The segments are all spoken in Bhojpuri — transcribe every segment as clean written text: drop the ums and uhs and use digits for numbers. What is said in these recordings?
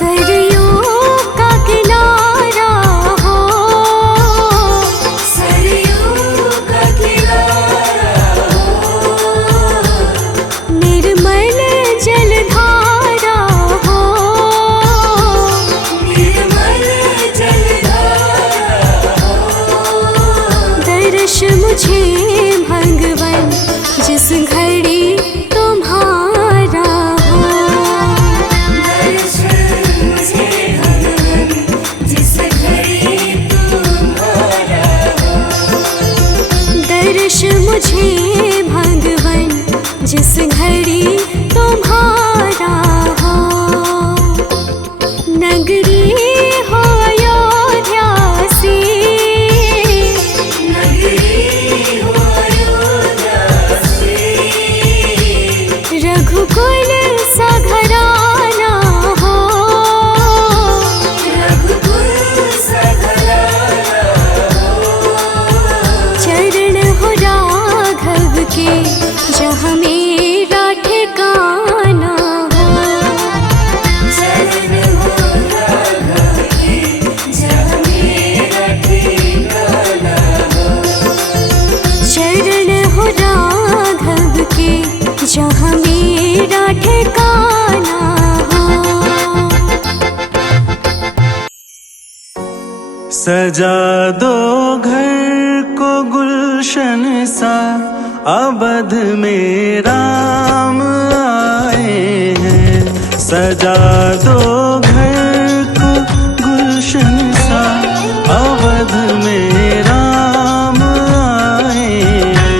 सरयू का किनारा हो, सरयू का किनारा हो, निर्मल जलधारा हो, निर्मल जलधारा हो। दर्श मुझे भगवन जिस घड़ी तुम्हारा हो, दर्श मुझे भगवन जिस घड़ी तुम्हारा हो, दर्श मुझे भगवन जिस घड़ी तुम्हारा हो। नगरी हो अयोध्या सी, नगरी हो अयोध्या सी, रघुकुल सा घराना हो, रघुकुल सा घराना हो। चरण हो राघव के जहाँ मेरा ठिकाना हो, चरण हो राघव के जहाँ मेरा ठिकाना हो, चरण हो राघव के जहाँ मेरा ठिकाना हो। सजा दो घर को गुलशन सा, अवध में राम आए हैं। सजा दो घर को गुलशन सा, अवध में राम आए हैं।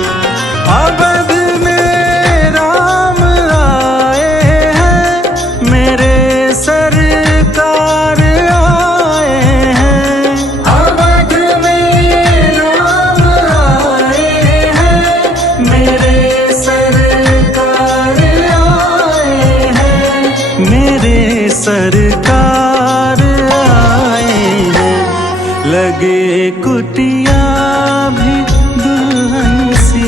अवध में राम आए हैं, मेरे सरकार आए हैं। अवध में राम आए हैं, मेरे सरकार आए हैं। मेरे सरकार आए हैं। लगे कुटिया भी दुल्हन सी,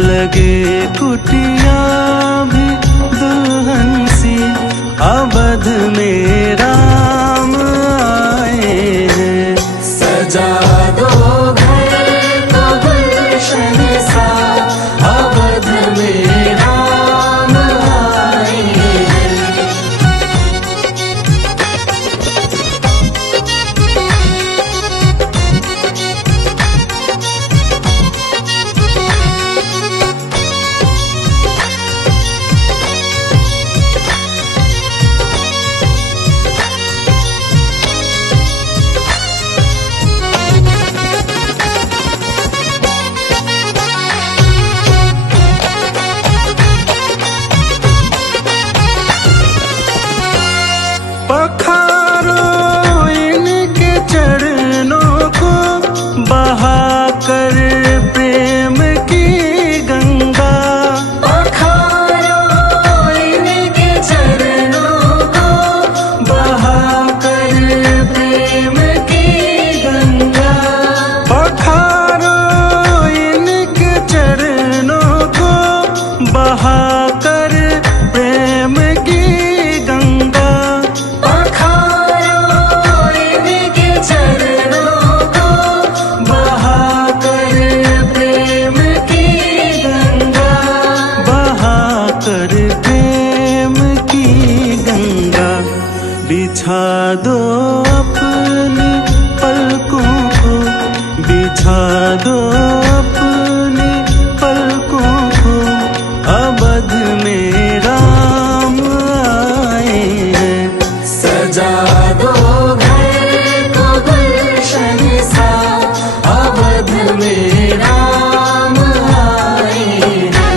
लगे कुटिया भी दुल्हन सी, अवध में राम आए हैं। सजा दो घर को गुलशन सा, अवध में राम आए हैं। पखारो इनके चरणों को, बहाकर प्रेम की गंगा। पखारो इनके चरणों को, बहाकर प्रेम की गंगा। पखारो इनके चरणों को, बहाकर प्रेम की गंगा। बिछा दो अपनी पलकों को, बिछा दो अपनी पलकों को, अवध में राम आए हैं। सजा दो घर को गुलशन सा, अवध में राम आए हैं।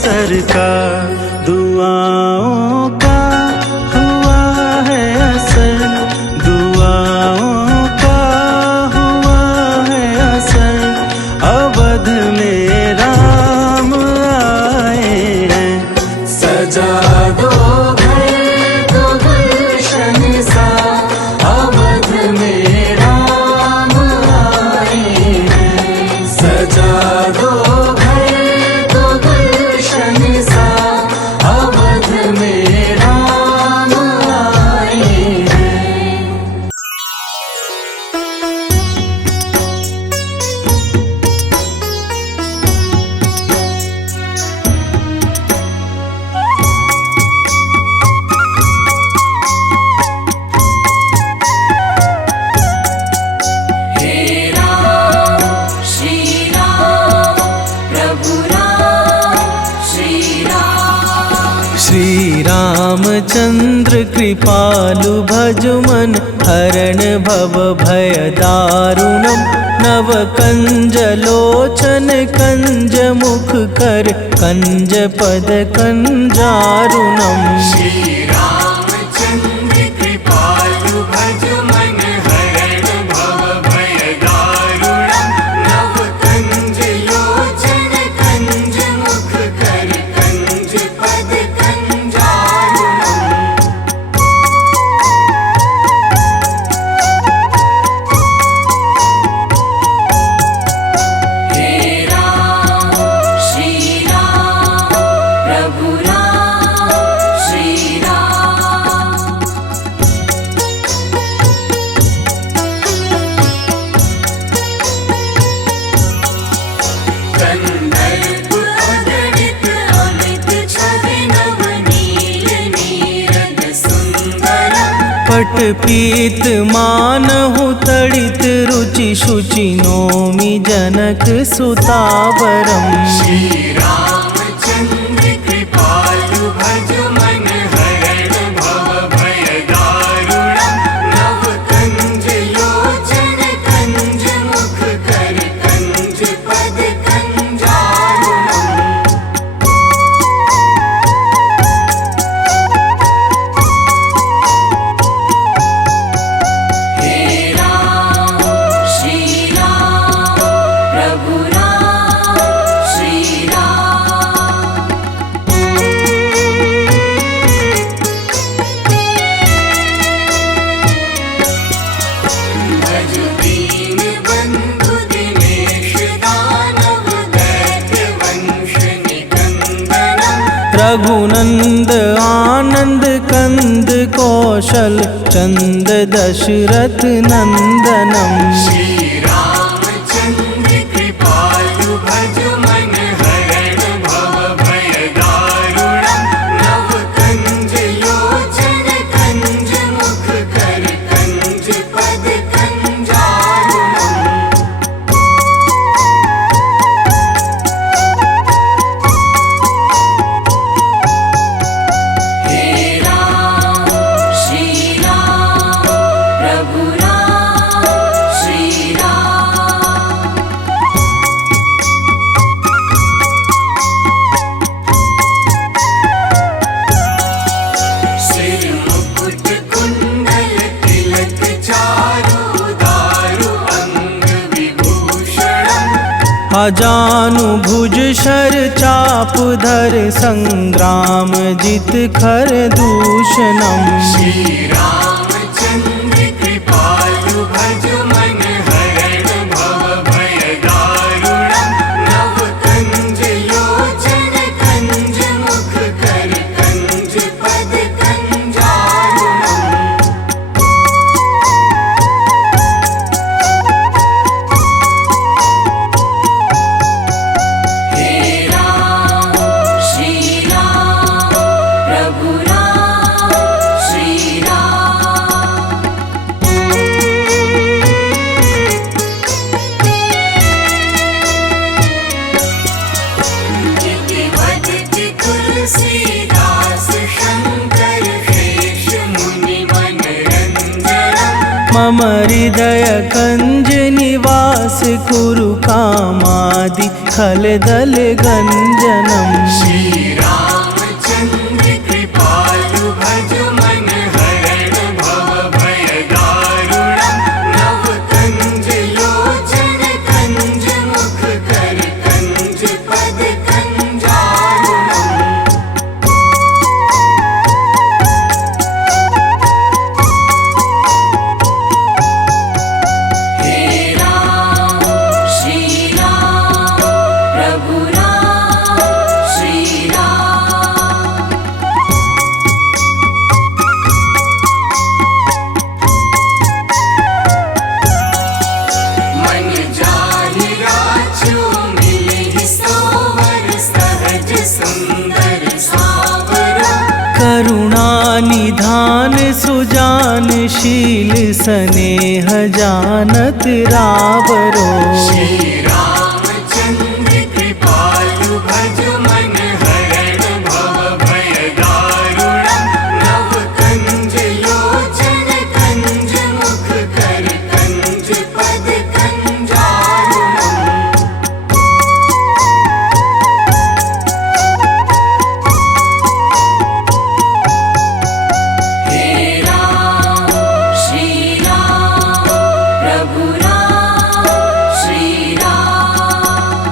सरकार, दुआओं का हुआ है असर, दुआओं का हुआ है असर। अवध में राम आए हैं, सजा दो घर तो गुलशन सा। अवध में राम आए हैं, सजा दो घर तो गुलशन सा। अवध में राम आए हैं। हे राम श्री राम प्रभु राम श्री राम। श्री रामचंद्र कृपालु भजुमन हरण भव भय दारुणम। नव कंज लोचन कंज मुख कर कंज पद कंजारुणम। श्री रामचंद्र कृपालु भज मन हरण भव भय दारुणम। नव कंज लोचन कंज मुख कर कंज पद कंजारुणम। हे राम श्री राम प्रभु राम श्री राम। कंदर्प अगणित अमित छवि नवनील नीरद सुंदरम। पट पीत मानहु तड़ित रुचि शुचि नोमि जनक सुतावरम। श्री रामचंद्र कृपालु भज मन हरण भव भय दारुणम। नव कंज लोचन कंज मुख कर कंज पद कंजारुणम। हे राम श्री राम प्रभु राम श्री राम। भज दीन बंधु दिनेश दानव दैत्य वंश निकंदनम। रघुनंद आनंद कंद कौशल चंद दशरथ नंदनम। श्री रामचंद्र कृपालु भज मन हरण भव भय दारुणम। नव कंज लोचन कंज मुख कर कंज पद कंजारुणम। हे राम श्री राम प्रभु राम श्री राम। सिर मुकुट कुंडल तिलक चारु दारु अंग विभूषणम। अजानु भुज शर चाप धर संग्राम जित खर दूषणम। श्री रामचंद्र कृपालु भज मन हरण भव भय दारुणम। नव कंज लोचन कंज मुख कर कंज पद कंजारुणम। हे राम श्री राम प्रभु राम श्री राम। गिरिवदति तुलसीदास शंकर शेष मुनि मनरंजनम। मम हृदय कंज निवास कुरु कामादि खल दल गंजनम। श्री सहज सुंदर सावरा। करुणा निधान सुजानशील स्नेह जानत रावरो। श्री रामचंद्र कृपालु भज मन हरण भव भय दारुणम। नव कंज लोचन कंज मुख कर कंज पद कंजारुणम। हे राम श्री राम प्रभु राम श्री राम।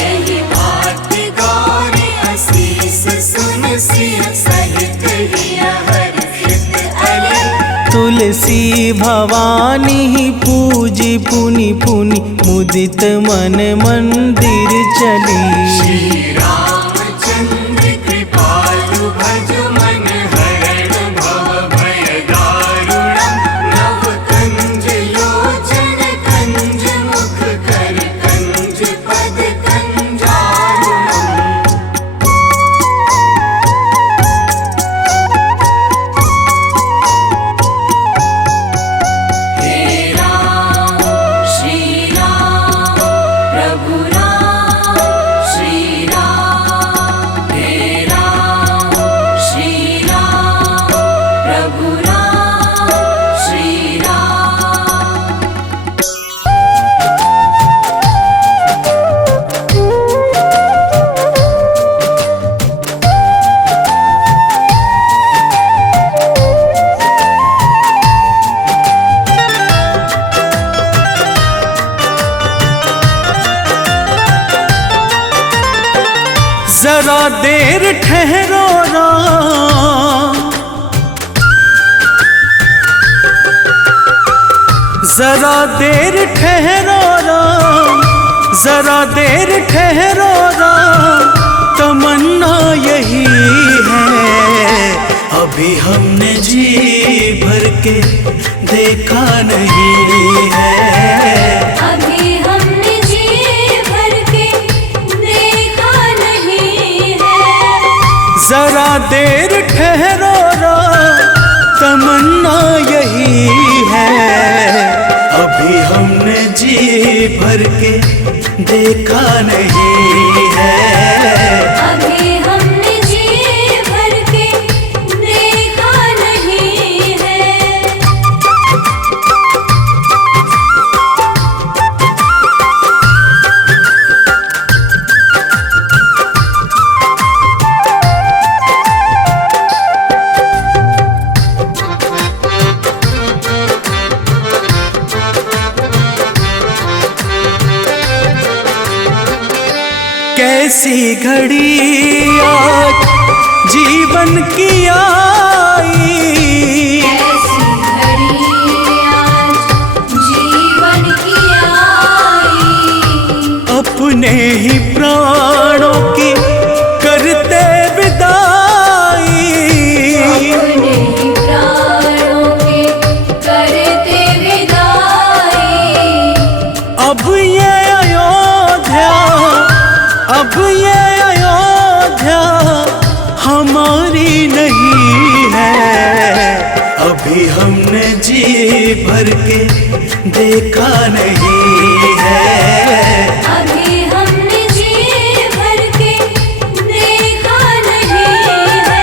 यही बात गौरी असीस सुन सिय सहित हिय हर्षित अले। तुलसी भवानी पूजी पुनि पुनि मुदित मन मंदिर चली। श्री रामचंद्र कृपालु भज मन हरण भव भय दारुणम। नव कंज लोचन कंज मुख कर कंज पद कंजारुणम। हे राम श्री राम प्रभु राम श्री राम। हे राम श्री राम प्रभु राम श्री राम। जरा देर ठहरो राम, जरा देर ठहरो राम, जरा देर ठहरो राम। तमन्ना यही है अभी हमने जी भर के देखा नहीं है। अभी हमने जी भर के देखा नहीं है। जरा देर ठहरो राम, तमन्ना यही है अभी हमने जी भर के देखा नहीं है। अभी हमने जी भर के देखा नहीं है। कैसी घड़ी आज जीवन की आई, ऐसी घड़ी आज जीवन की आई। अपने ही प्राणों की करते विदाई। अपने ही प्राणों के करते विदाई। अब ये अयोध्या, अब ये अयोध्या हमारी नहीं है। अभी हमने जी भर के देखा नहीं है। अभी हमने जी भर के देखा नहीं है।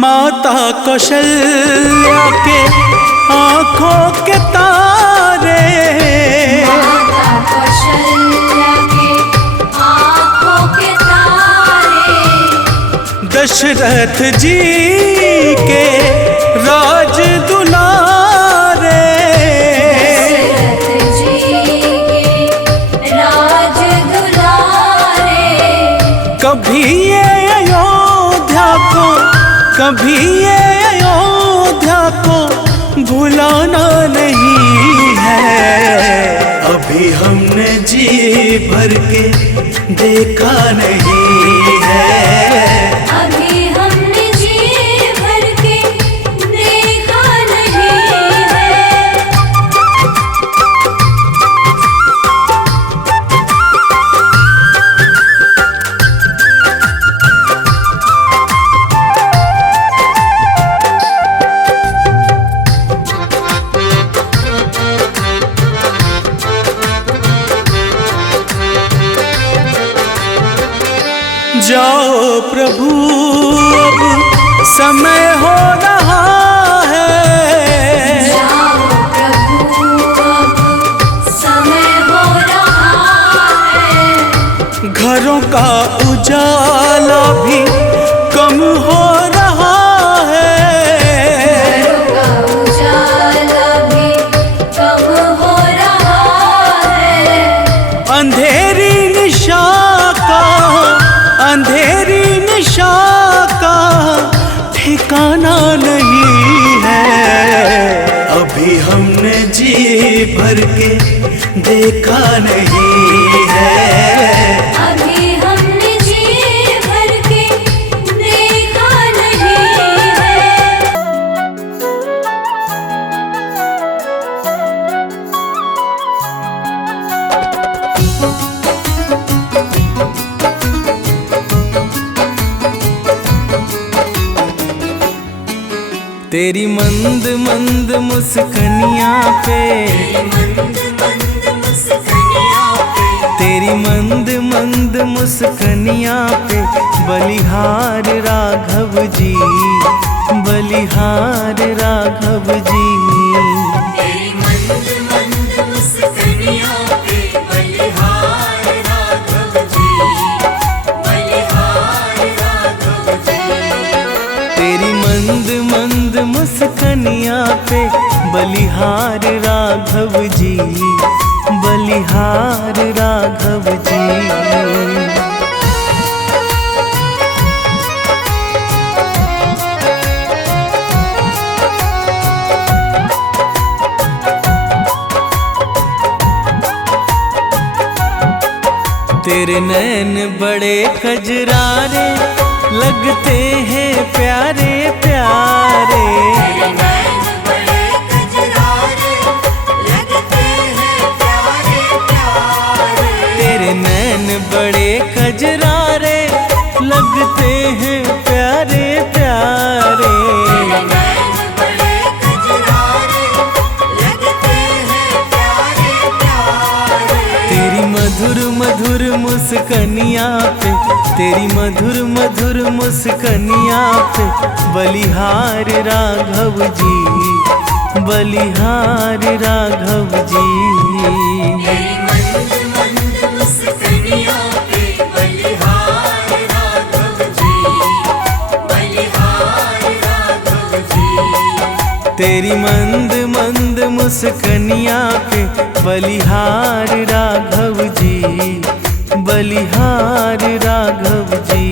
माता कौशल्या के आँखों के तारे, माता कौशल्या के आँखों के तारे। दशरथ जी के राज दुलारे। दशरथ जी के राज दुलारे। कभी ये अयोध्या को कभी ये अयोध्या को भुलाना नहीं है। अभी हमने जी भर के देखा नहीं है। अभी हमने जी भर के देखा नहीं है। जाओ प्रभु अब समय हो रहा है। जाओ प्रभु अब समय हो रहा है। घरों का उजाला भी कम हो रहा है। घरों का उजाला भी कम हो रहा है। अंधेरी निशा का ठिकाना नहीं है। अभी हमने जी भर के देखा नहीं है। अभी हमने जी भर के देखा नहीं है। तेरी मंद मंद मुस्कानियाँ पे, तेरी मंद मंद मुस्कानियाँ पे बलिहार राघव जी, बलिहार राघव जी। तेरी मंद मंद मुस्कानियाँ पे बलिहार राघव जी, बलिहार राघव जी। तेरी मंद मंद मुस्कानियाँ पे बलिहार राघव जी, बलिहार राघव जी। तेरे नैन बड़े कजरारे लगते हैं प्यारे प्यारे। तेरे नैन बड़े कजरारे लगते हैं प्यारे प्यारे। तेरे नैन बड़े कजरारे लगते हैं प्यारे प्यारे। तेरे नैन बड़े कजरारे लगते हैं प्यारे प्यारे। तेरी मधुर मधुर मुस्कानियाँ पे, तेरी मधुर मधुर मुस्कानियाँ पे बलिहार राघव जी, बलिहार राघव जी। तेरी मंद मंद मुस्कानियाँ पे बलिहार राघव जी, बलिहार राघव जी। तेरी मंद मंद मुस्कानियाँ पे बलिहार राघव जी, बलिहार राघव जी।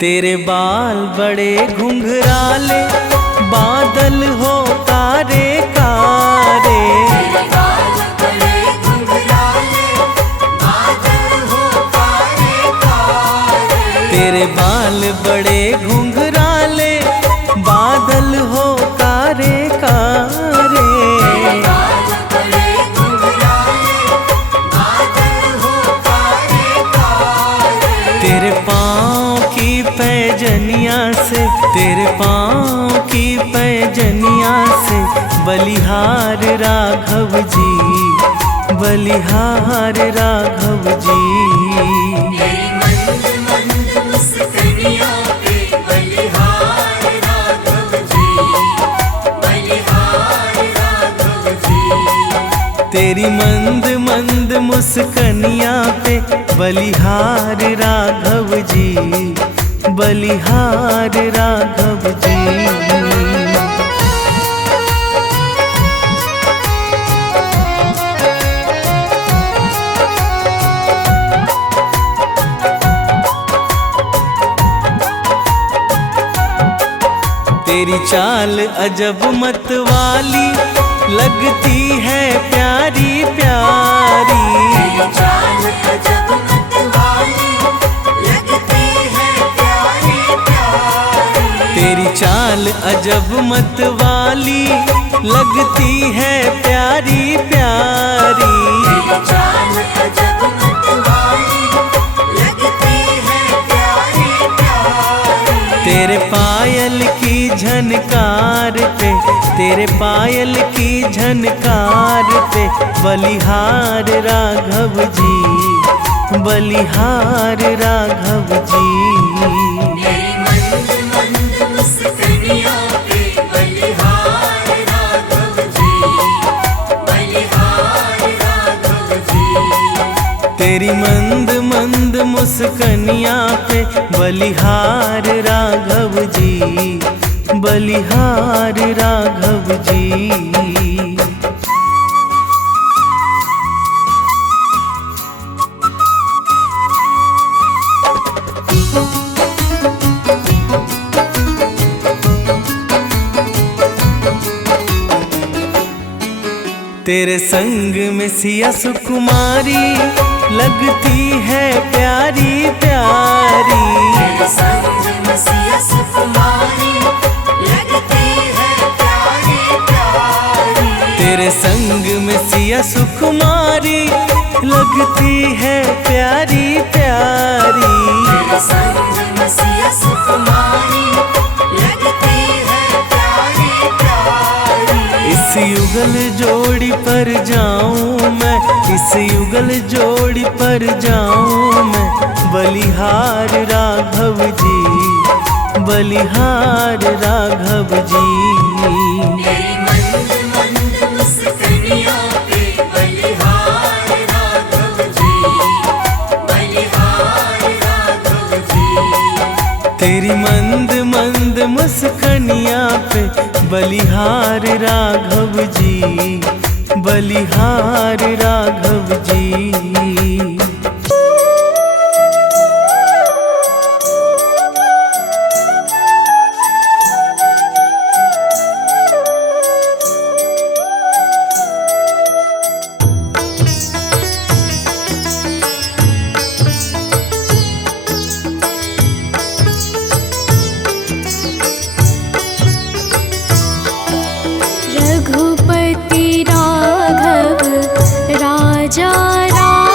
तेरे बाल बड़े घुंघराले बादल हो कारे कारे। तेरे बाल बड़े घुंघराले बादल हो कारे कारे। तेरे बाल बड़े घुंघराले बादल हो कारे कारे। तेरे बाल बड़े घुंघराले बादल हो कारे कारे। तेरे पाँव की पैजनिया से, तेरे पाँव की पैजनिया से बलिहार राघव जी, बलिहार राघव जी। तेरी मंद मंद मुस्कानियाँ पे बलिहार राघव जी, बलिहार राघव जी। तेरी मंद मंद मुस्कानियाँ पे बलिहार राघव जी, बलिहार राघव जी। तेरी चाल अजब मत वाली लगती है प्यारी प्यारी। तेरी चाल अजब मत वाली लगती है प्यारी प्यारी। तेरी चाल अजब मत वाली लगती है प्यारी प्यारी। तेरी चाल अजब मत वाली लगती है प्यारी प्यारी। तेरे पायल की झनकार पे, तेरे पायल की झनकार पे बलिहार राघव जी, बलिहार राघव जी। तेरी मंद मंद मुस्कानियाँ पे बलिहार राघव जी, बलिहार राघव जी। तेरी मंद मंद मुस्कनियाँ पे बलिहार राघव जी, बलिहार राघव जी। तेरे संग में सिया सुकुमारी लगती है प्यारी प्यारी। तेरे संग में सिया सुकुमारी लगती है प्यारी प्यारी। तेरे संग में सिया सुकुमारी लगती है प्यारी प्यारी। तेरे संग में सिया सुकुमारी लगती है प्यारी प्यारी। इस युगल जोड़ी पर जाऊं मैं, इस युगल जोड़ी पर जाऊं मैं, बलिहार राघव जी, बलिहार राघव जी। तेरी मंद मंद मुस्कानियाँ पे बलिहार राघव जी, बलिहार राघव जी। तेरी मंद मंद मुस्कनियाँ पे बलिहार राघव जी, बलिहार राघव जी। रघुपति राघव राजा राम।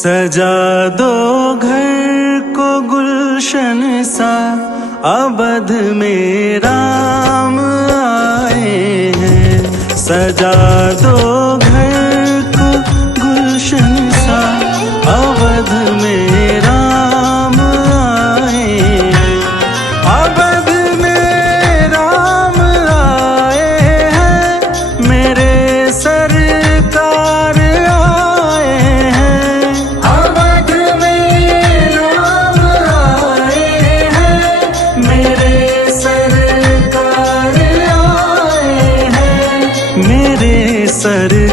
सजा दो घर को गुलशन सा, अवध में राम आए हैं। सजा दो घर को गुलशन सा, अवध में राम आए हैं। अवध में राम आए हैं, मेरे सरकार आए हैं। अवध में राम आए हैं, मेरे सरकार आए हैं। मेरे सरकार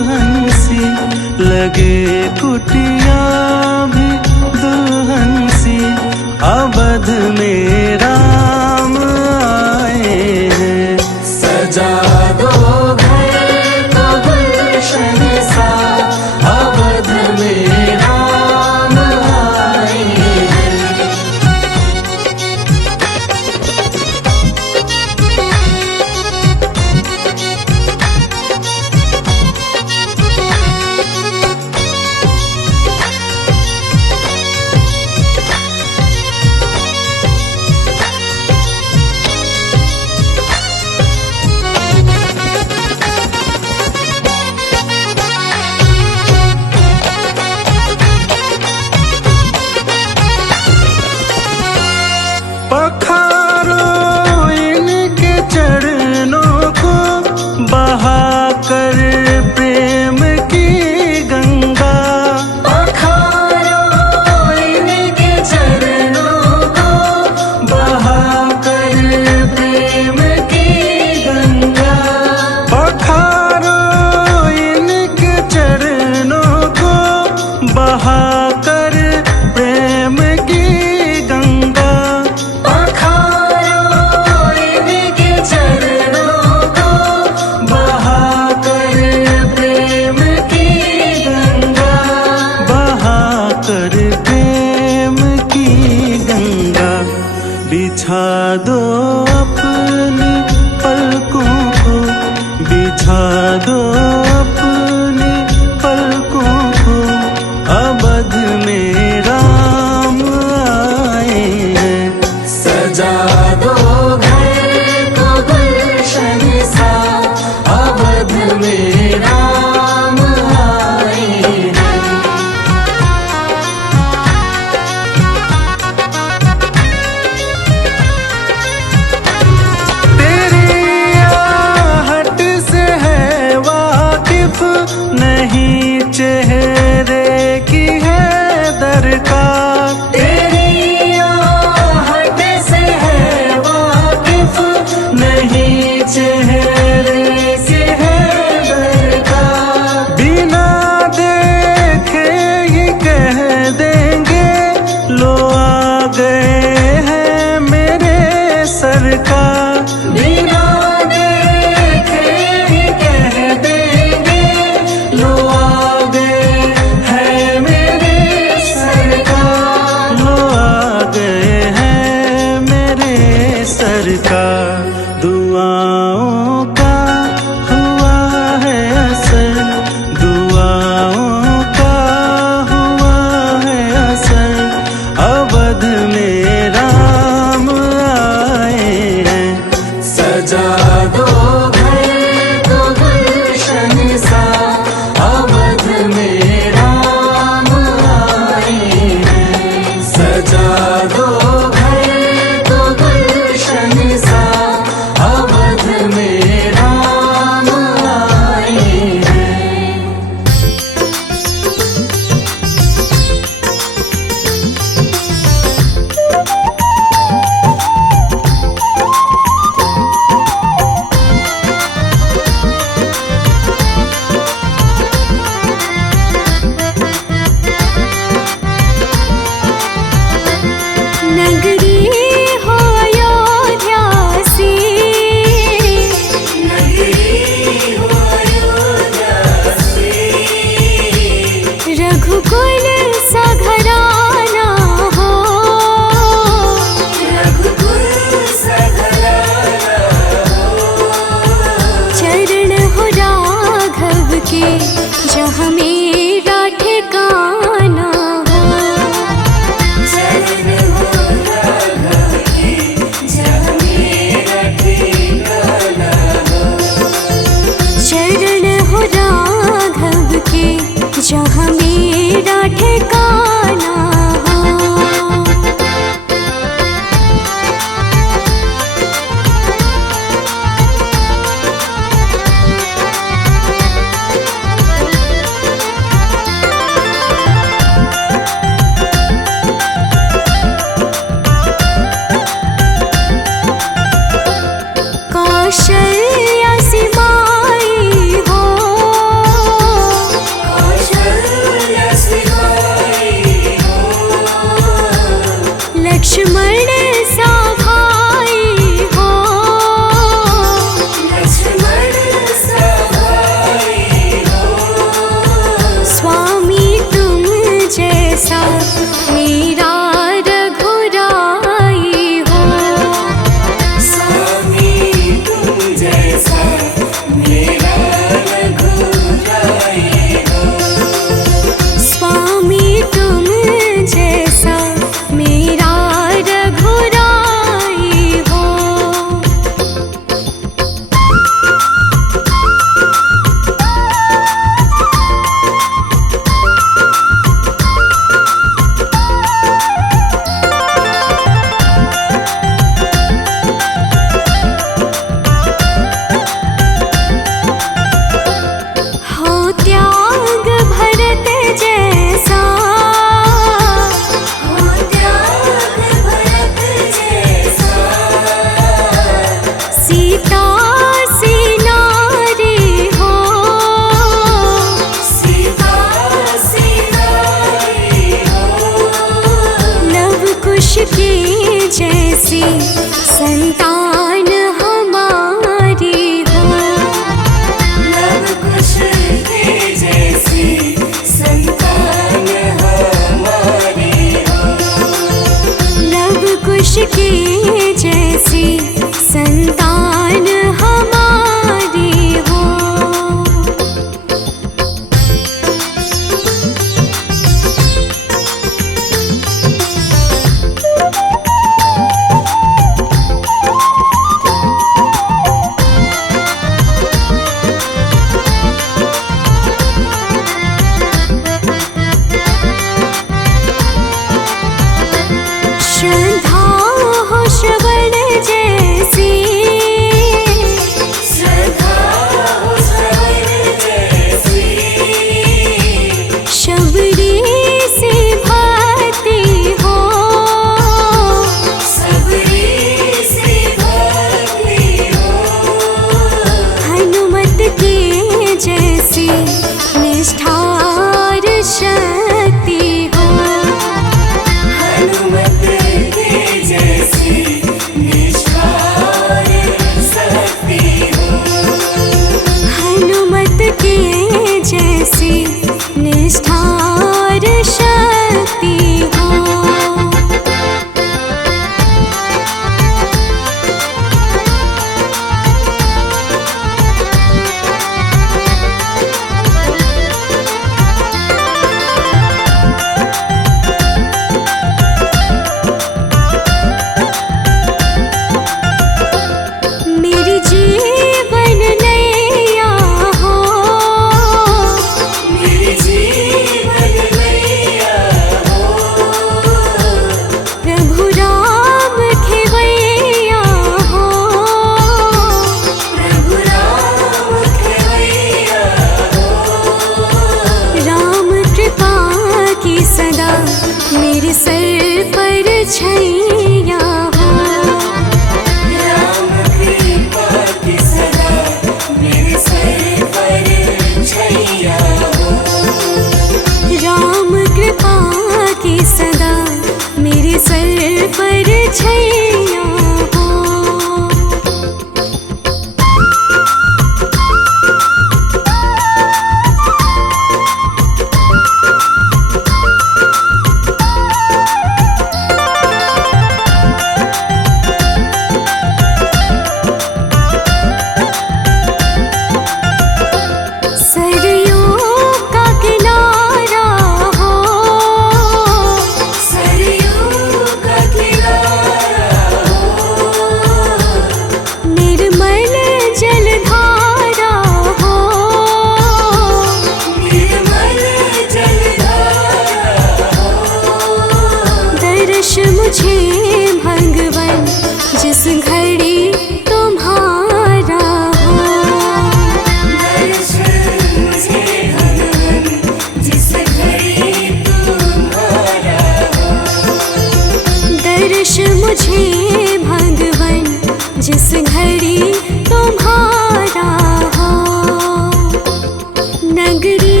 नगरी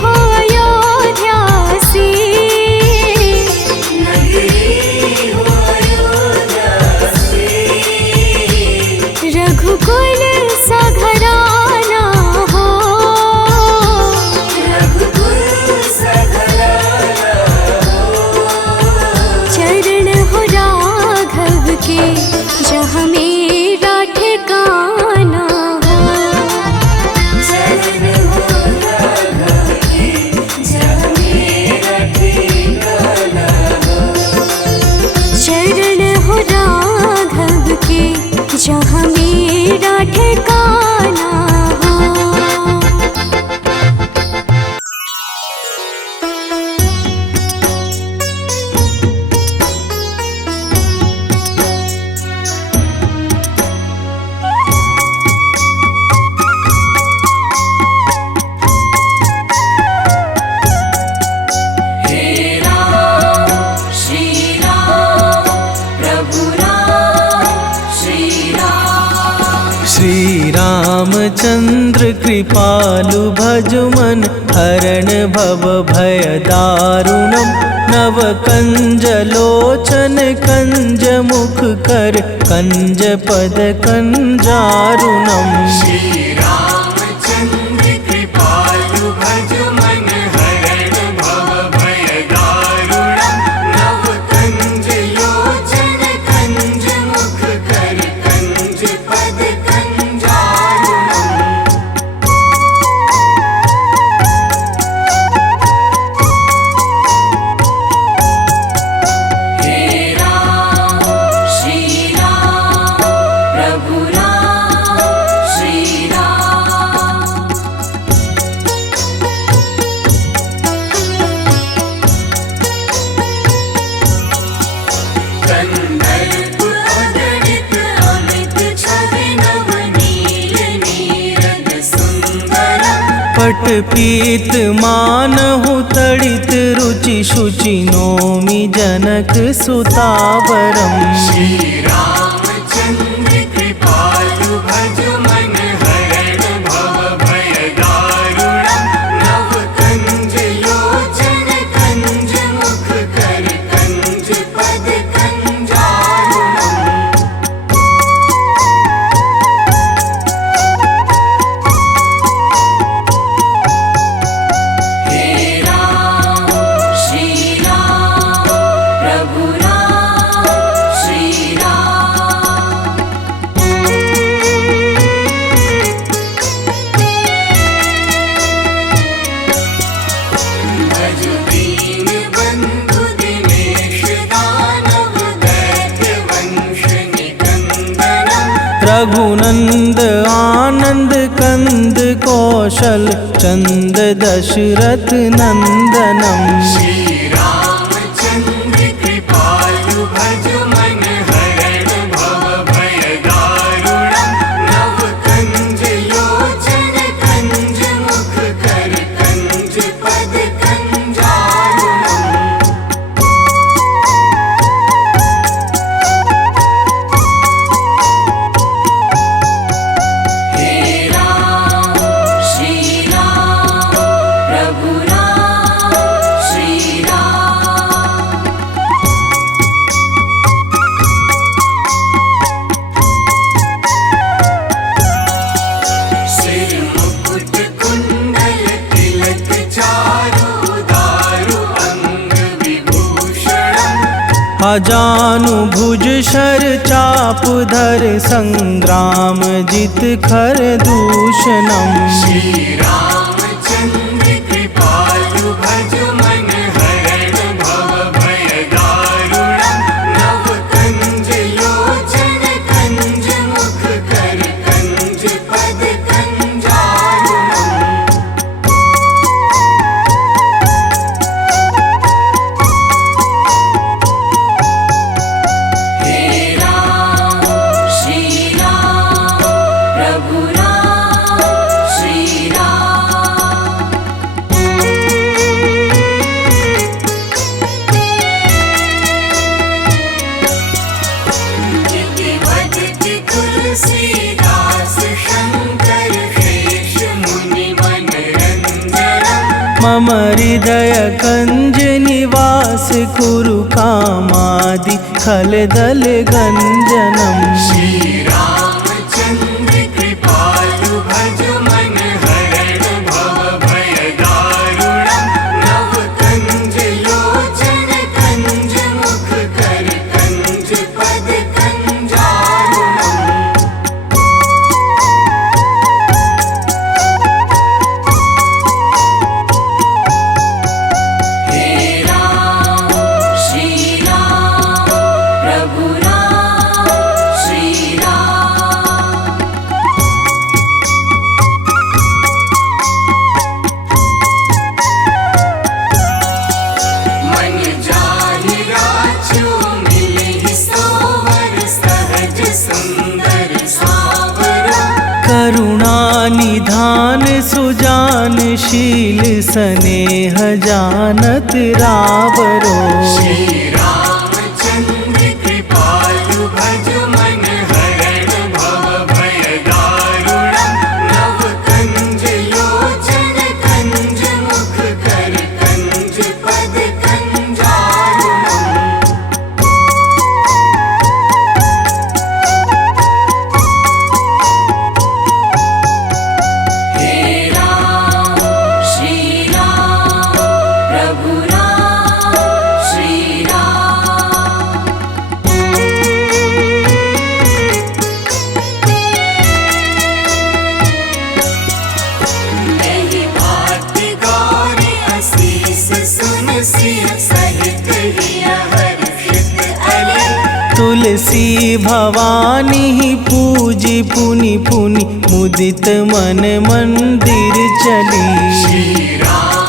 हो अयोध्या सी, नगरी हो अयोध्या सी, रघुकुल सा घराना हो, रघुकुल सा घराना हो, चरण हो राघव के जहाँ मेरा ठिकाना हो। चरण हो राघव के जहाँ मेरा ठिकाना हो, चरण हो राघव के जहाँ मेरा ठिकाना हो। हे राम श्री राम प्रभु राम श्री राम, श्री रामचंद्र कृपालु भजमन हरण भव भय दारुणम, नव कंज लोचन कंज मुख कर कंज पद कंजारुणम। श्री रामचंद्र कृपालु भज मन हरण भव भय दारुणम, नव कंज लोचन कंज मुख कर कंज पद कंजारुणम। हे राम श्री राम प्रभु राम श्री राम, कंदर्प अगणित अमित छवि नवनील नीरद सुंदरम, पट पीत मानहु तड़ित रुचि शुचि नोमि जनक सुतावरम। श्री रामचंद्र कृपालु भज मन हरण भव भय दारुणम, नव कंज लोचन कंज मुख कर कंज पद कंजारुणम। हे राम श्री राम प्रभु राम श्री राम, भज दीन बंधु दिनेश दानव दैत्य वंश निकंदनम, रघुनंद आनंद कंद कौशल चंद दशरथ नंदनम। श्री रामचंद्र कृपालु भज मन हरण भव भय दारुणम, नव कंज लोचन कंज मुख कर कंज पद कंजारुणम। हे राम श्री राम प्रभु राम श्री राम, सिर मुकुट कुंडल तिलक चारु दारु अंग विभूषणम, अजानु भुज शर चाप धर संग्राम जित खर दूषणम। श्री रामचंद्र कृपालु भज मन हरण भव भय दारुणम, नव कंज लोचन कंज मुख कर कंज पद कंजारुणम। हे राम श्री राम प्रभु राम श्री राम, मम हृदय कंज निवास कुरु कामादि खलदल गंजनम। श्री रामचंद्र कृपालु भज मन हरण भव भय दारुणम। नव कंज लोचन कंज मुख कर कंज पद कंजारुणम। हे राम श्री राम प्रभु राम श्री राम। मन जाहि राजो मिलहि सोवर सहज सुंदर सावरा। करुणा निधान सुजान शील स्नेह जानत रावरो। श्री रामचंद्र कृपालु भज मन हरण भव भय दारुणम। नव कंज लोचन कंज मुख कर कंज पद कंजारुणम। हे राम श्री राम प्रभु राम श्री राम। नहीं बात गौरी असीस सुन सिय सहित हिय हर्षित अले। तुलसी भवानी पूजी पुनि पुनि मुदित मन मंदिर चली। श्री राम